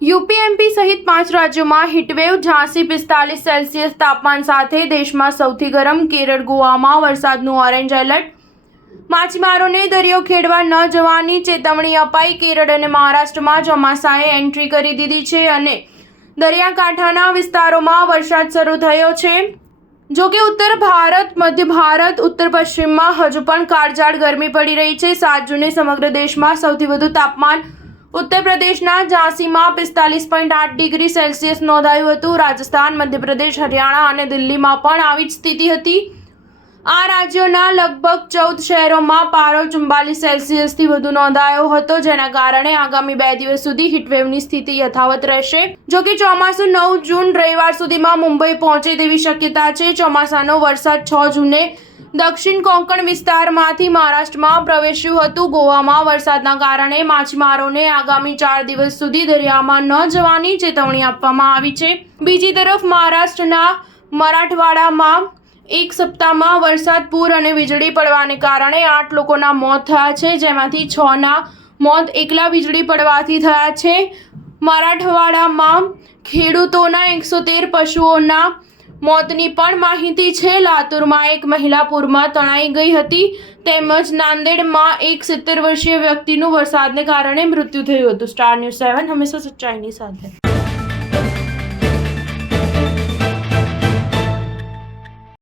UP सहित 5 राज्यों में हीटवेव, झांसी 45 सेल्सियस तापमान साथ देश में सौथी गरम केरल, गोवा में वरसादનું ऑरेंज एलर्ट। માછીમારોને દરિયો ખેડવા ન જવાની ચેતવણી અપાઈ। કેરળ અને મહારાષ્ટ્રમાં ચોમાસાએ એન્ટ્રી કરી દીધી છે અને દરિયાકાંઠાના વિસ્તારોમાં વરસાદ શરૂ થયો છે। જો કે ઉત્તર ભારત, મધ્ય ભારત, ઉત્તર પશ્ચિમમાં હજુ પણ કાળઝાળ ગરમી પડી રહી છે। 7 જૂને સમગ્ર દેશમાં સૌથી વધુ તાપમાન ઉત્તર પ્રદેશના ઝાંસીમાં 45.8 ડિગ્રી સેલ્સિયસ નોંધાયું હતું। રાજસ્થાન, મધ્યપ્રદેશ, હરિયાણા અને દિલ્હીમાં પણ આવી જ સ્થિતિ હતી। આ રાજ્યોના લગભગ 14 શહેરોમાં પારો 44 સેલ્સિયસથી વધુ નોંધાયો હતો, જેના કારણે આગામી 2 દિવસ સુધી હીટવેવની સ્થિતિ યથાવત રહેશે। જો કે ચોમાસું 9 જૂન રવિવાર સુધીમાં મુંબઈ પહોંચે તેવી શક્યતા છે। ચોમાસાનો વરસાદ 6 જૂને દક્ષિણ કોંકણ વિસ્તારમાંથી મહારાષ્ટ્રમાં પ્રવેશ્યું હતું। ગોવામાં વરસાદના કારણે માછીમારોને આગામી 4 દિવસ સુધી દરિયામાં ન જવાની ચેતવણી આપવામાં આવી છે। બીજી તરફ મહારાષ્ટ્રના મરાઠવાડામાં એક સપ્તાહમાં વરસાદ, પૂર અને વીજળી પડવાને કારણે 8 લોકોના મોત થયા છે, જેમાંથી 6ના મોત એકલા વીજળી પડવાથી થયા છે। મરાઠવાડામાં ખેડૂતોના 113 પશુઓના મોતની પણ માહિતી છે। લાતુરમાં એક મહિલા પૂરમાં તણાઈ ગઈ હતી, તેમજ નાંદેડમાં એક 70 વર્ષીય વ્યક્તિનું વરસાદને કારણે મૃત્યુ થયું હતું। સ્ટાર ન્યૂઝ 7 હંમેશા સચ્ચાઈની સાથે।